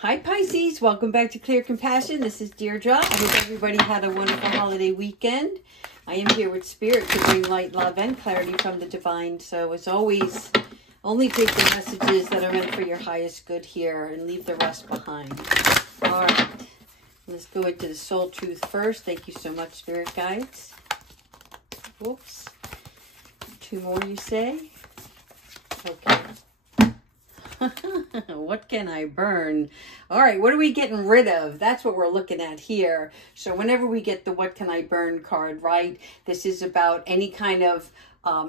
Hi Pisces, welcome back to Clear Compassion. This is Deirdre. I hope everybody had a wonderful holiday weekend. I am here with Spirit to bring light, love, and clarity from the divine. So as always, only take the messages that are meant for your highest good here and leave the rest behind. All right, let's go into the soul truth first. Thank you so much, Spirit guides. Whoops. 2 more, you say? Okay. What can I burn? All right, what are we getting rid of? That's what we're looking at here. So whenever we get the what can I burn card, right? This is about any kind of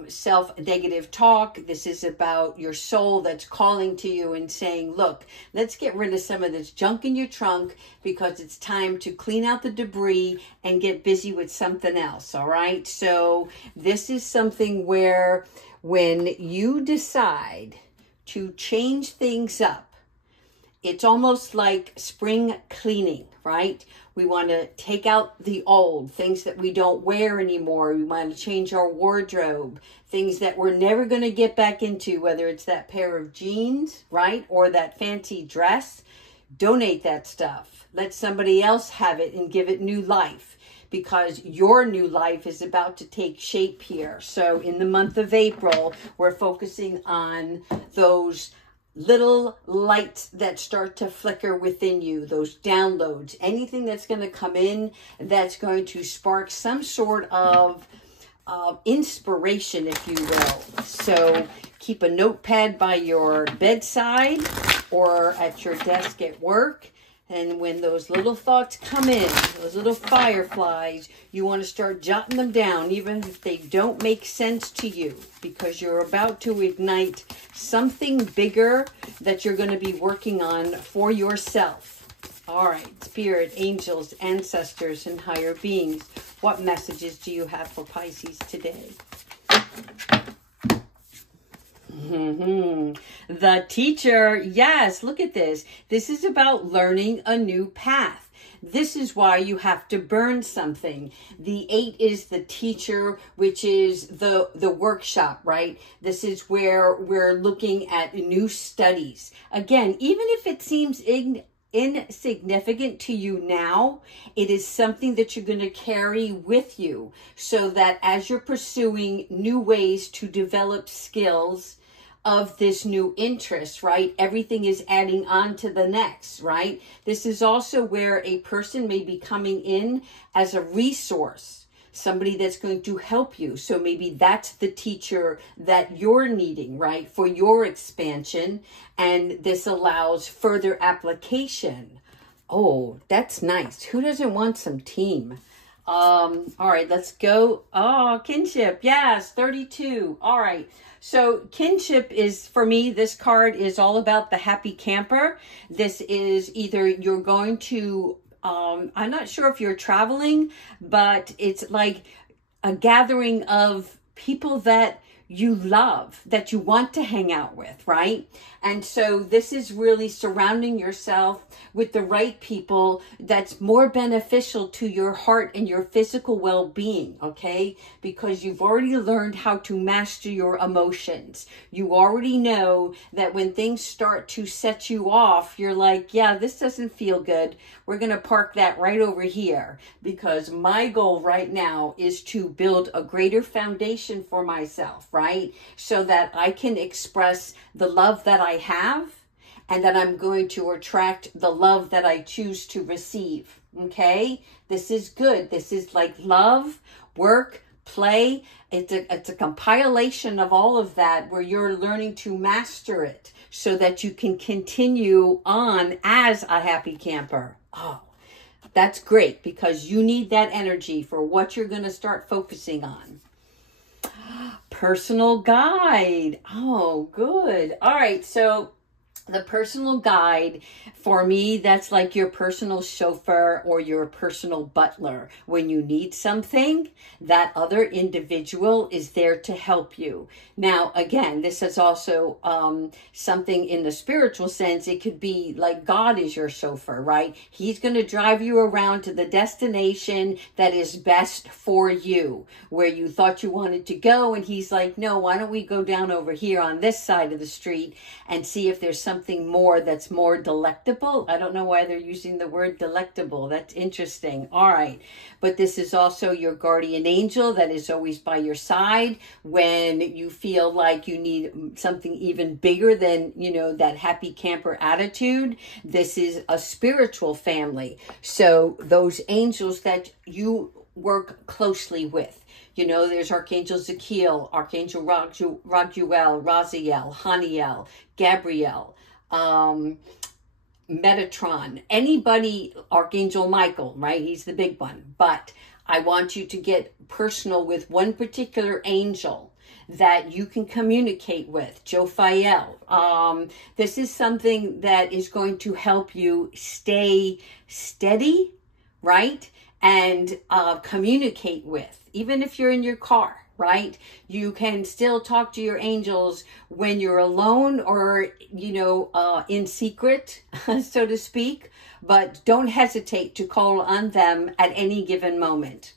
self-negative talk. This is about your soul that's calling to you and saying, look, let's get rid of some of this junk in your trunk because it's time to clean out the debris and get busy with something else, all right? So this is something where when you decide to change things up, it's almost like spring cleaning, right? We want to take out the old, things that we don't wear anymore. We want to change our wardrobe, things that we're never going to get back into, whether it's that pair of jeans, right? Or that fancy dress. Donate that stuff. Let somebody else have it and give it new life, because your new life is about to take shape here. So in the month of April, we're focusing on those little lights that start to flicker within you, those downloads, anything that's going to come in that's going to spark some sort of inspiration, if you will. So keep a notepad by your bedside or at your desk at work. And when those little thoughts come in, those little fireflies, you want to start jotting them down, even if they don't make sense to you, because you're about to ignite something bigger that you're going to be working on for yourself. All right, Spirit, angels, ancestors, and higher beings, what messages do you have for Pisces today? The teacher. Yes, look at this. This is about learning a new path. This is why you have to burn something. The 8 is the teacher, which is the workshop, right? This is where we're looking at new studies. Again, even if it seems insignificant to you now, it is something that you're going to carry with you, so that as you're pursuing new ways to develop skills of this new interest, right? Everything is adding on to the next, right? This is also where a person may be coming in as a resource, somebody that's going to help you. So maybe that's the teacher that you're needing, right? For your expansion. And this allows further application. Oh, that's nice. Who doesn't want some team? All right, let's go. Oh, kinship. Yes, 32. All right. So kinship is, for me, this card is all about the happy camper. This is either you're going to, I'm not sure if you're traveling, but it's like a gathering of people that you love, that you want to hang out with, right? And so this is really surrounding yourself with the right people that's more beneficial to your heart and your physical well-being, okay? Because you've already learned how to master your emotions. You already know that when things start to set you off, you're like, yeah, this doesn't feel good. We're going to park that right over here, because my goal right now is to build a greater foundation for myself, right? So that I can express the love that I have, and that I'm going to attract the love that I choose to receive. Okay? This is good. This is like love, work, play. It's a compilation of all of that, where you're learning to master it so that you can continue on as a happy camper. Oh, that's great, because you need that energy for what you're going to start focusing on. Personal guide. Oh, good. All right. So the personal guide, for me, that's like your personal chauffeur or your personal butler. When you need something, that other individual is there to help you. Now, again, this is also something in the spiritual sense. It could be like God is your chauffeur, right? He's going to drive you around to the destination that is best for you, where you thought you wanted to go. And he's like, no, why don't we go down over here on this side of the street and see if there's some something more that's more delectable. I don't know why they're using the word delectable. That's interesting. All right. But this is also your guardian angel that is always by your side when you feel like you need something even bigger than, you know, that happy camper attitude. This is a spiritual family. So those angels that you work closely with. You know, there's Archangel Zachiel, Archangel Raguel, Raziel, Haniel, Gabriel, Metatron, anybody, Archangel Michael, right? He's the big one. But I want you to get personal with one particular angel that you can communicate with, Jophiel. This is something that is going to help you stay steady, right? And communicate with, even if you're in your car, right? You can still talk to your angels when you're alone or, you know, in secret, so to speak, but don't hesitate to call on them at any given moment.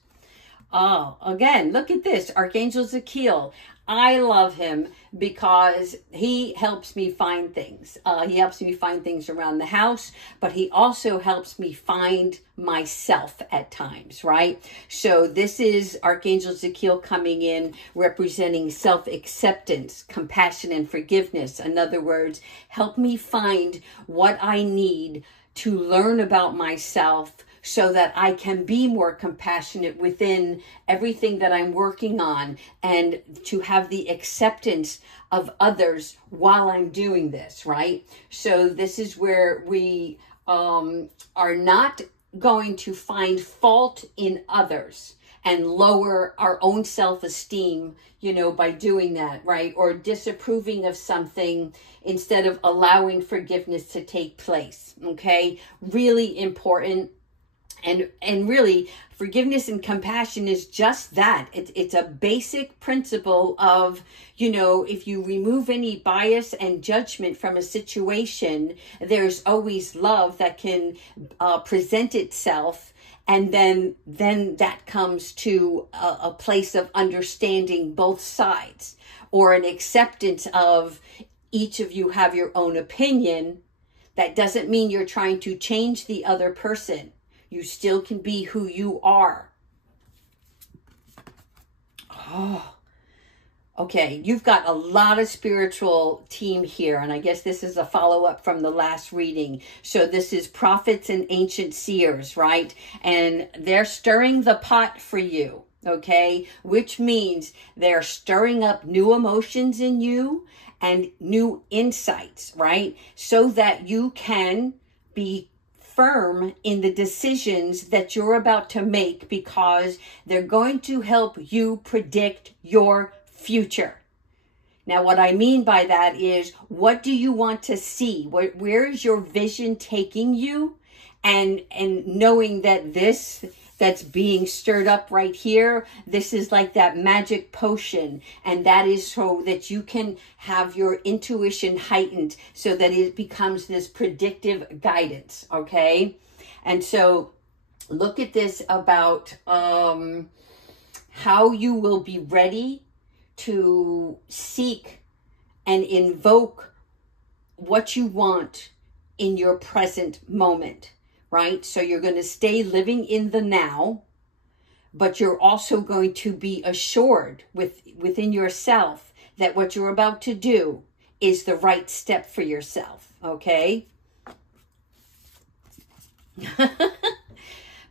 Oh, again, look at this, Archangel Zachiel. I love him because he helps me find things. He helps me find things around the house, but he also helps me find myself at times, right? So this is Archangel Zachiel coming in, representing self-acceptance, compassion, and forgiveness. In other words, help me find what I need to learn about myself so that I can be more compassionate within everything that I'm working on and to have the acceptance of others while I'm doing this, right? So this is where we are not going to find fault in others and lower our own self-esteem, you know, by doing that, right? Or disapproving of something instead of allowing forgiveness to take place, okay? Really important. And really, forgiveness and compassion is just that. It's a basic principle of, you know, if you remove any bias and judgment from a situation, there's always love that can present itself. And then that comes to a place of understanding both sides, or an acceptance of each of you have your own opinion. That doesn't mean you're trying to change the other person. You still can be who you are. Oh, okay. You've got a lot of spiritual team here. And I guess this is a follow-up from the last reading. So this is prophets and ancient seers, right? And they're stirring the pot for you, okay? Which means they're stirring up new emotions in you and new insights, right? So that you can be firm in the decisions that you're about to make, because they're going to help you predict your future. Now, what I mean by that is, what do you want to see? Where is your vision taking you? And knowing that this that's being stirred up right here, this is like that magic potion. And that is so that you can have your intuition heightened so that it becomes this predictive guidance, okay? And so look at this about how you will be ready to seek and invoke what you want in your present moment. Right? So you're going to stay living in the now, but you're also going to be assured within yourself that what you're about to do is the right step for yourself. Okay?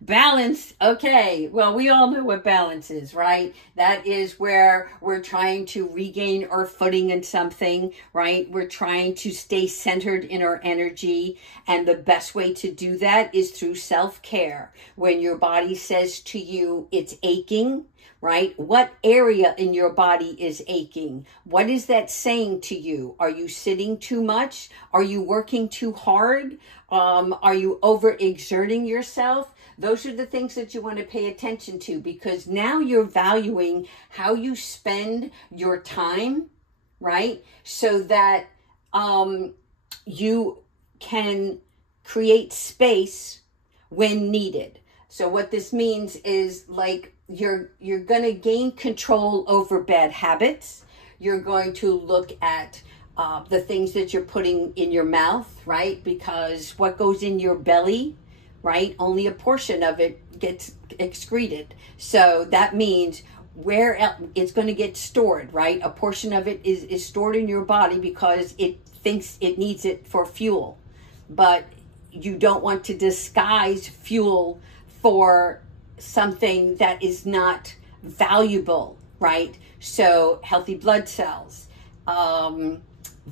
Balance. Okay. Well, we all know what balance is, right? That is where we're trying to regain our footing in something, right? We're trying to stay centered in our energy. And the best way to do that is through self-care. When your body says to you, it's aching, right? What area in your body is aching? What is that saying to you? Are you sitting too much? Are you working too hard? Are you overexerting yourself? Those are the things that you want to pay attention to, because now you're valuing how you spend your time, right? So that you can create space when needed. So what this means is, like, you're going to gain control over bad habits. You're going to look at the things that you're putting in your mouth, right? Because what goes in your belly, right, only a portion of it gets excreted. So that means where it's going to get stored, right? A portion of it is stored in your body because it thinks it needs it for fuel. But you don't want to disguise fuel for something that is not valuable, right? So healthy blood cells,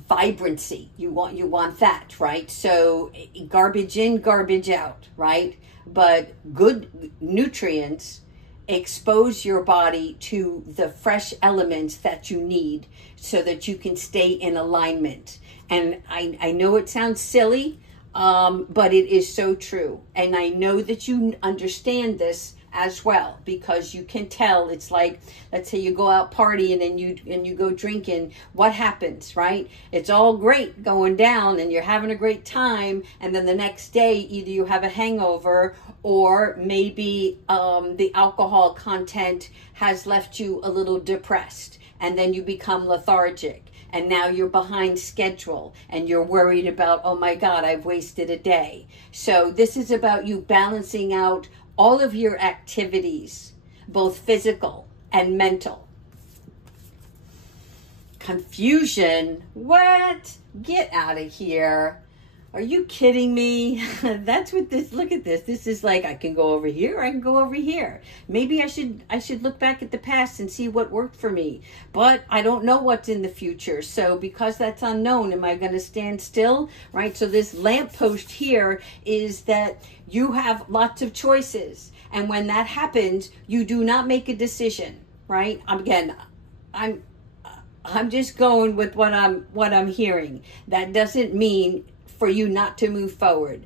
vibrancy, you want that, right? So garbage in, garbage out, right? But good nutrients expose your body to the fresh elements that you need so that you can stay in alignment. And I know it sounds silly, but it is so true. And I know that you understand this as well, because you can tell. It's like, let's say you go out partying and you go drinking. What happens, right? It's all great going down and you're having a great time, and then the next day either you have a hangover or maybe the alcohol content has left you a little depressed, and then you become lethargic. And now you're behind schedule and you're worried about, oh my God, I've wasted a day. So this is about you balancing out all of your activities, both physical and mental. Confusion? What? Get out of here. Are you kidding me? That's what this, look at this. This is like, I can go over here, I can go over here. Maybe I should look back at the past and see what worked for me. But I don't know what's in the future. So because that's unknown, am I going to stand still? Right? So this lamppost here is that you have lots of choices. And when that happens, you do not make a decision, right? Again, I'm just going with what I'm hearing. That doesn't mean for you not to move forward.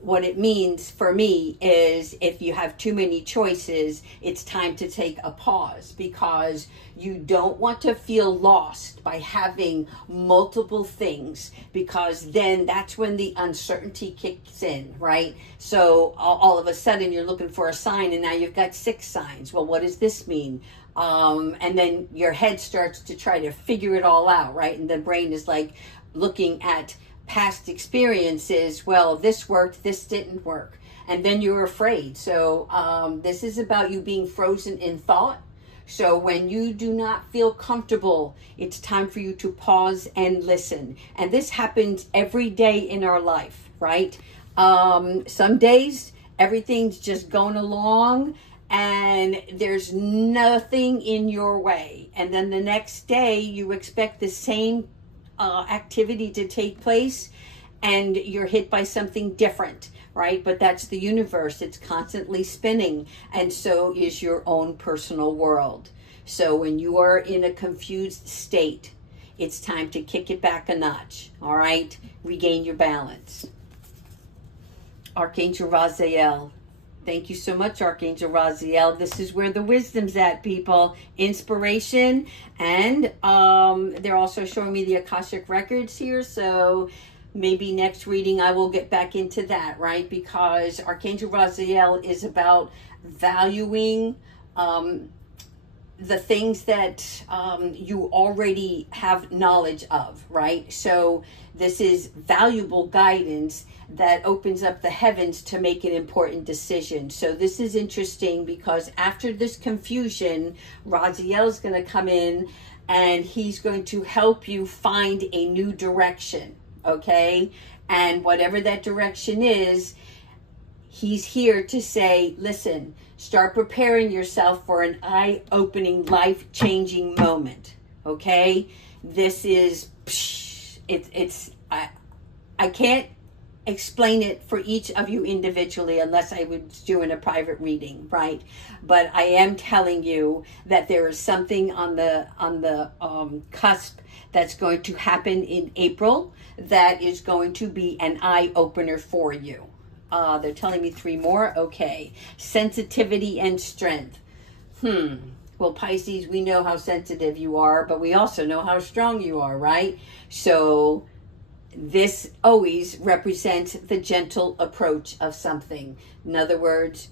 What it means for me is if you have too many choices, it's time to take a pause, because you don't want to feel lost by having multiple things, because then that's when the uncertainty kicks in, right? So all of a sudden you're looking for a sign and now you've got 6 signs. Well, what does this mean? And then your head starts to try to figure it all out, right? And the brain is like looking at past experiences. Well, this worked, this didn't work, and then you're afraid. So this is about you being frozen in thought. So when you do not feel comfortable, it's time for you to pause and listen. And this happens every day in our life, right? Some days everything's just going along and there's nothing in your way, and then the next day you expect the same activity to take place and you're hit by something different, right? But that's the universe. It's constantly spinning, and so is your own personal world. So when you are in a confused state, it's time to kick it back a notch, all right? Regain your balance. Archangel Raziel. Thank you so much, Archangel Raziel. This is where the wisdom's at, people. Inspiration. And they're also showing me the Akashic Records here. So maybe next reading I will get back into that, right? Because Archangel Raziel is about valuing the things that you already have knowledge of, right? So this is valuable guidance that opens up the heavens to make an important decision. So this is interesting because after this confusion, Raziel is going to come in and he's going to help you find a new direction, okay? And whatever that direction is, he's here to say, listen, start preparing yourself for an eye-opening, life-changing moment, okay? This is, I can't explain it for each of you individually unless I was doing a private reading, right? But I am telling you that there is something on the cusp that's going to happen in April that is going to be an eye-opener for you. They're telling me 3 more. Okay. Sensitivity and strength. Well, Pisces, we know how sensitive you are, but we also know how strong you are, right? So this always represents the gentle approach of something. In other words,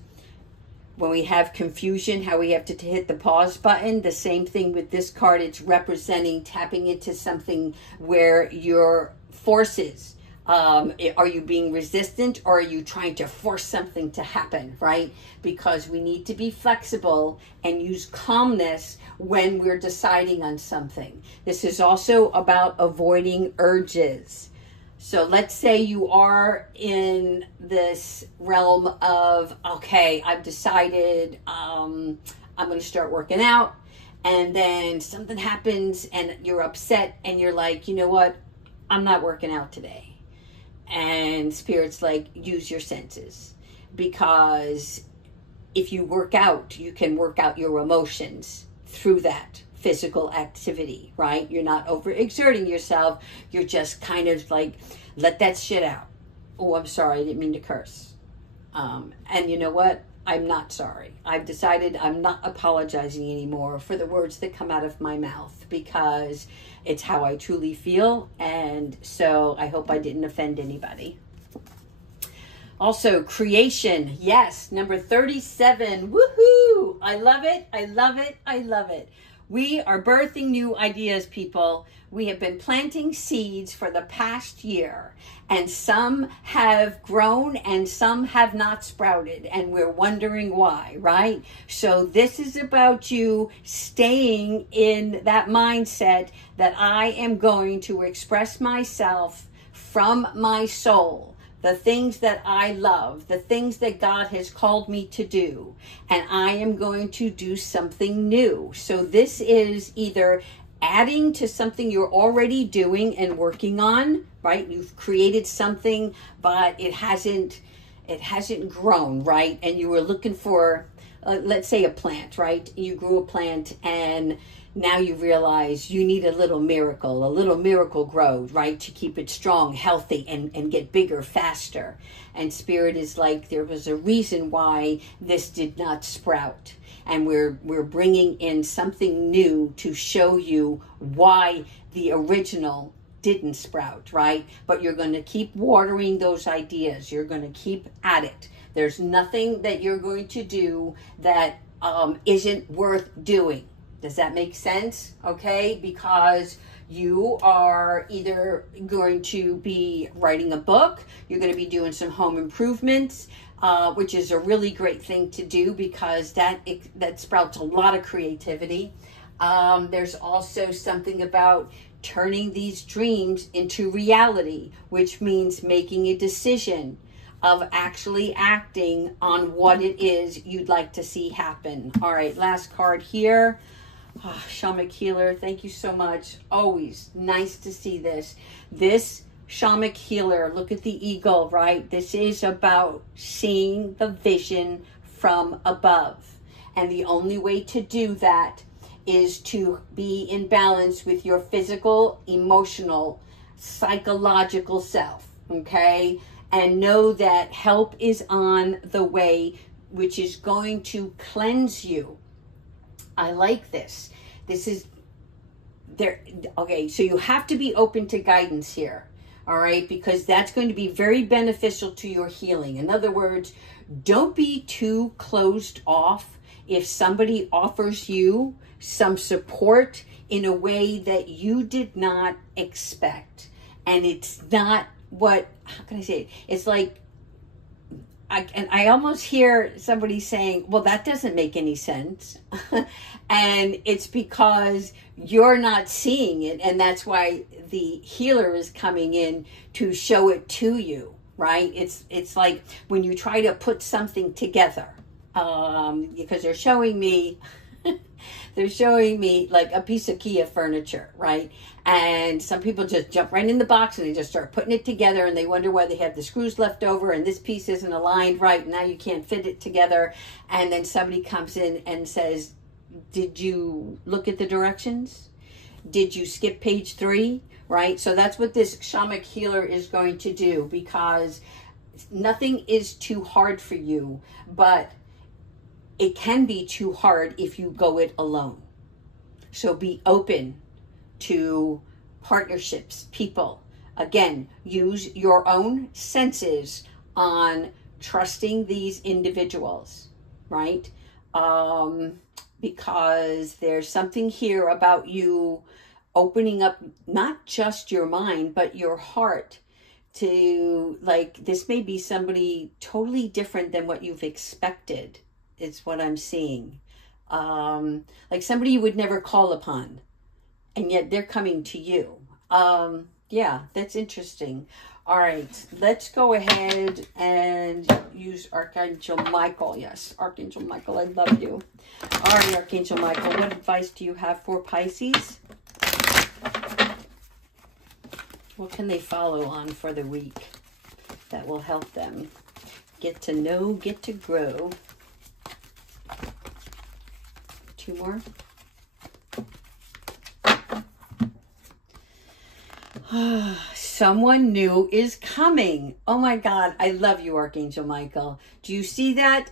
when we have confusion, how we have to hit the pause button. The same thing with this card. It's representing tapping into something where your forces, are you being resistant, or are you trying to force something to happen, right? Because we need to be flexible and use calmness when we're deciding on something. This is also about avoiding urges. So let's say you are in this realm of, okay, I've decided I'm going to start working out, and then something happens and you're upset and you're like, you know what, I'm not working out today. And Spirit's like, use your senses, because if you work out, you can work out your emotions through that physical activity, right? You're not overexerting yourself. You're just kind of like, let that shit out. Oh, I'm sorry. I didn't mean to curse. And you know what? I'm not sorry. I've decided I'm not apologizing anymore for the words that come out of my mouth, because it's how I truly feel. And so I hope I didn't offend anybody. Also, creation. Yes, number 37. Woohoo! I love it. I love it. I love it. We are birthing new ideas, people. We have been planting seeds for the past year, and some have grown and some have not sprouted, and we're wondering why, right? So this is about you staying in that mindset that I am going to express myself from my soul, the things that I love, the things that God has called me to do, and I am going to do something new. So this is either adding to something you're already doing and working on, right? You've created something, but it hasn't grown, right? And you were looking for, let's say a plant, right? You grew a plant and now you realize you need a little miracle grow, right? To keep it strong, healthy, and get bigger faster. And Spirit is like, there was a reason why this did not sprout. And we're bringing in something new to show you why the original didn't sprout, right? But you're going to keep watering those ideas. You're going to keep at it. There's nothing that you're going to do that isn't worth doing. Does that make sense? Okay, because you are either going to be writing a book, you're going to be doing some home improvements, which is a really great thing to do, because that sprouts a lot of creativity. There's also something about turning these dreams into reality, which means making a decision of actually acting on what it is you'd like to see happen. All right, last card here. Oh, Shamanic Healer, thank you so much. Always nice to see this. This Shamanic Healer, look at the eagle, right? This is about seeing the vision from above. And the only way to do that is to be in balance with your physical, emotional, psychological self, okay? And know that help is on the way, which is going to cleanse you. I like this. This is there. Okay, so you have to be open to guidance here. All right, because that's going to be very beneficial to your healing. In other words, don't be too closed off if somebody offers you some support in a way that you did not expect. And it's not what, how can I say it? It's like, I almost hear somebody saying, well, that doesn't make any sense. And it's because you're not seeing it. And that's why the healer is coming in to show it to you, right? It's like when you try to put something together, because they're showing me like a piece of Kia furniture, right? And some people just jump right in the box and they just start putting it together, and they wonder why they have the screws left over and this piece isn't aligned right, and now you can't fit it together. And then somebody comes in and says, did you look at the directions? Did you skip page 3? Right? So that's what this Shamanic Healer is going to do, because nothing is too hard for you, but it can be too hard if you go it alone. So be open to partnerships, people. Again, use your own senses on trusting these individuals, right? Because there's something here about you opening up not just your mind, but your heart to, like, this may be somebody totally different than what you've expected, is what I'm seeing. Like somebody you would never call upon, and yet they're coming to you. Yeah, that's interesting. All right, let's go ahead and use Archangel Michael. Yes, Archangel Michael, I love you. All right, Archangel Michael, what advice do you have for Pisces? What can they follow on for the week that will help them get to know, get to grow? 2 more. Someone new is coming. Oh my God, I love you, Archangel Michael. Do you see that?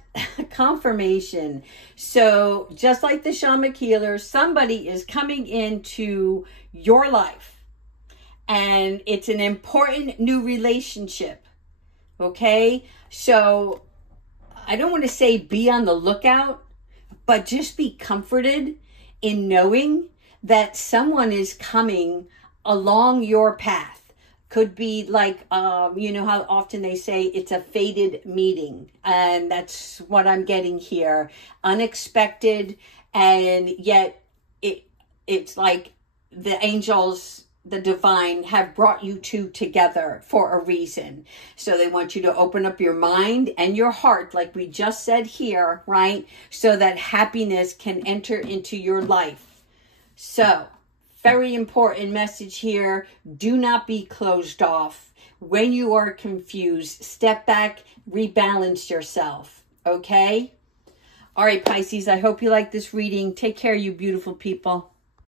Confirmation. So just like the shamanic healer, somebody is coming into your life, and it's an important new relationship. Okay? So I don't want to say be on the lookout, but just be comforted in knowing that someone is coming along your path. Could be like, you know how often they say it's a fated meeting, and that's what I'm getting here. Unexpected, and yet it's like the angels, the divine, have brought you two together for a reason. So they want you to open up your mind and your heart, like we just said here, right? So that happiness can enter into your life. So, very important message here. Do not be closed off. When you are confused, step back, rebalance yourself. Okay? All right, Pisces, I hope you like this reading. Take care, you beautiful people.